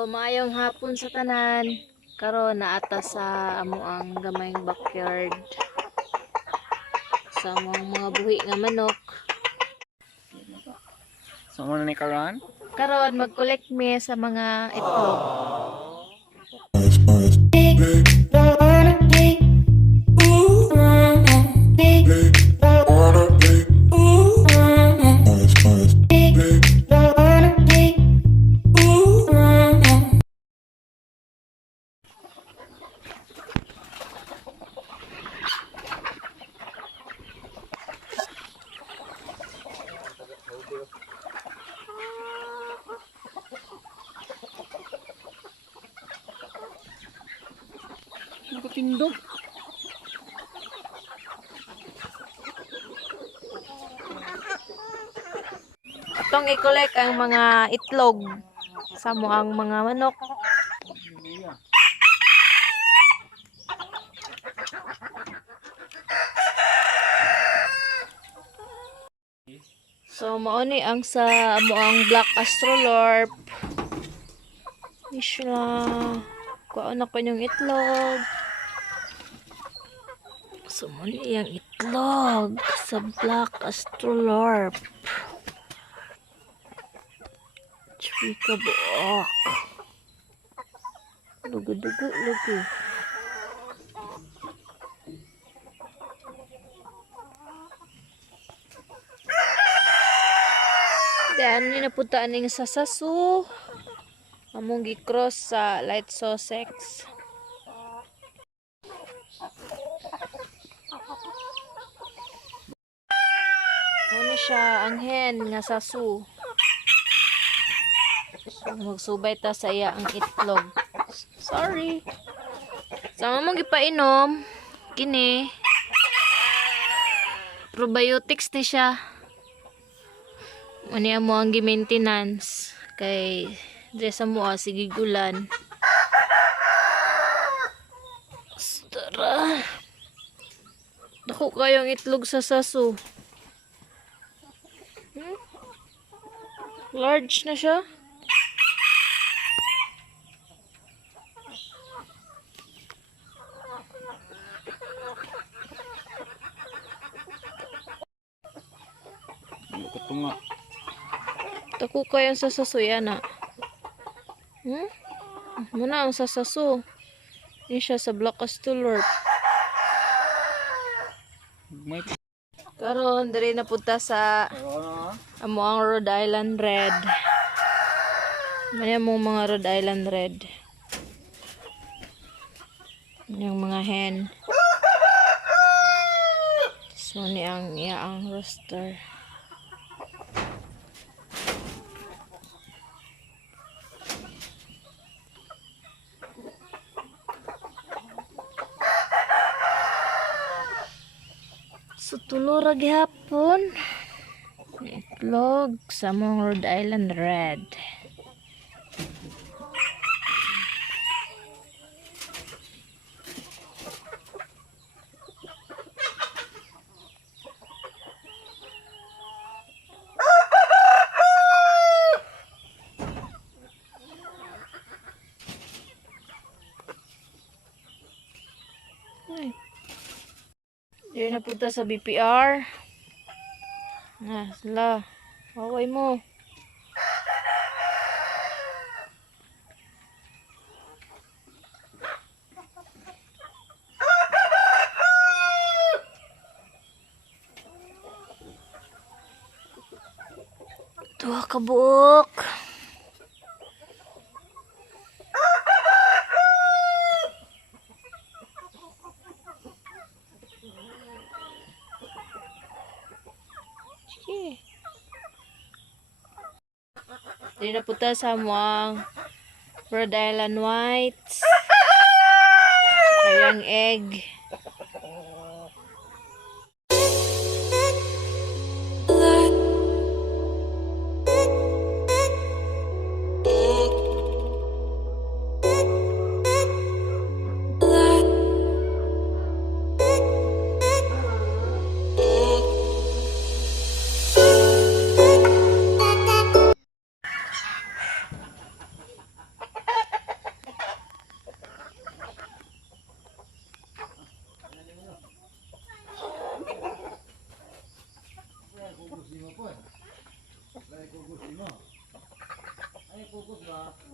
Maayong hapon sa tanan. Karon naata sa amo ang gamayng backyard. Sa among mga buhi nga manok. So, muna ni Karan? Karon mag-collect me sa mga itlog. Nakatindog. Atong i-collect ang mga itlog sa mo ang mga manok. So mao ni ang sa amo ang black astrolorp. Isla. Kuan ako yung itlog. So mao ni ang itlog sa black astrolorp. Chika buok. Dugo-dugo lagi. Dan ni napunta ning sa sasu. Among gi-cross sa light Sussex. Ano siya ang hen nga sasu. So, magsubay ta sa iya ang itlog. Sorry. Sama mong gipainom. Kini. Probiotics ni siya. Ano mo ang gi-maintenance. Kay dresa mo sige gulan. Tara. Dako kayong itlog sa sasu. Large na siya. Kutunga. Dako kayong sa sasu yan na. Muna ang sasasu. Ini siya sa black astrolorp. May Karon diri na punta sa amo ang Rhode Island Red. Maya mo mga Rhode Island Red. Yung mga hen. So ni ang ang rooster. So tulura gihapon. Itlog sa mong Rhode Island Red. Ay. Dili na punta sa BPR. Sila. Away mo. Tuwa ka buok. Dili na punta sa mga Rhode Island Whites. Kayang egg. Bugos na.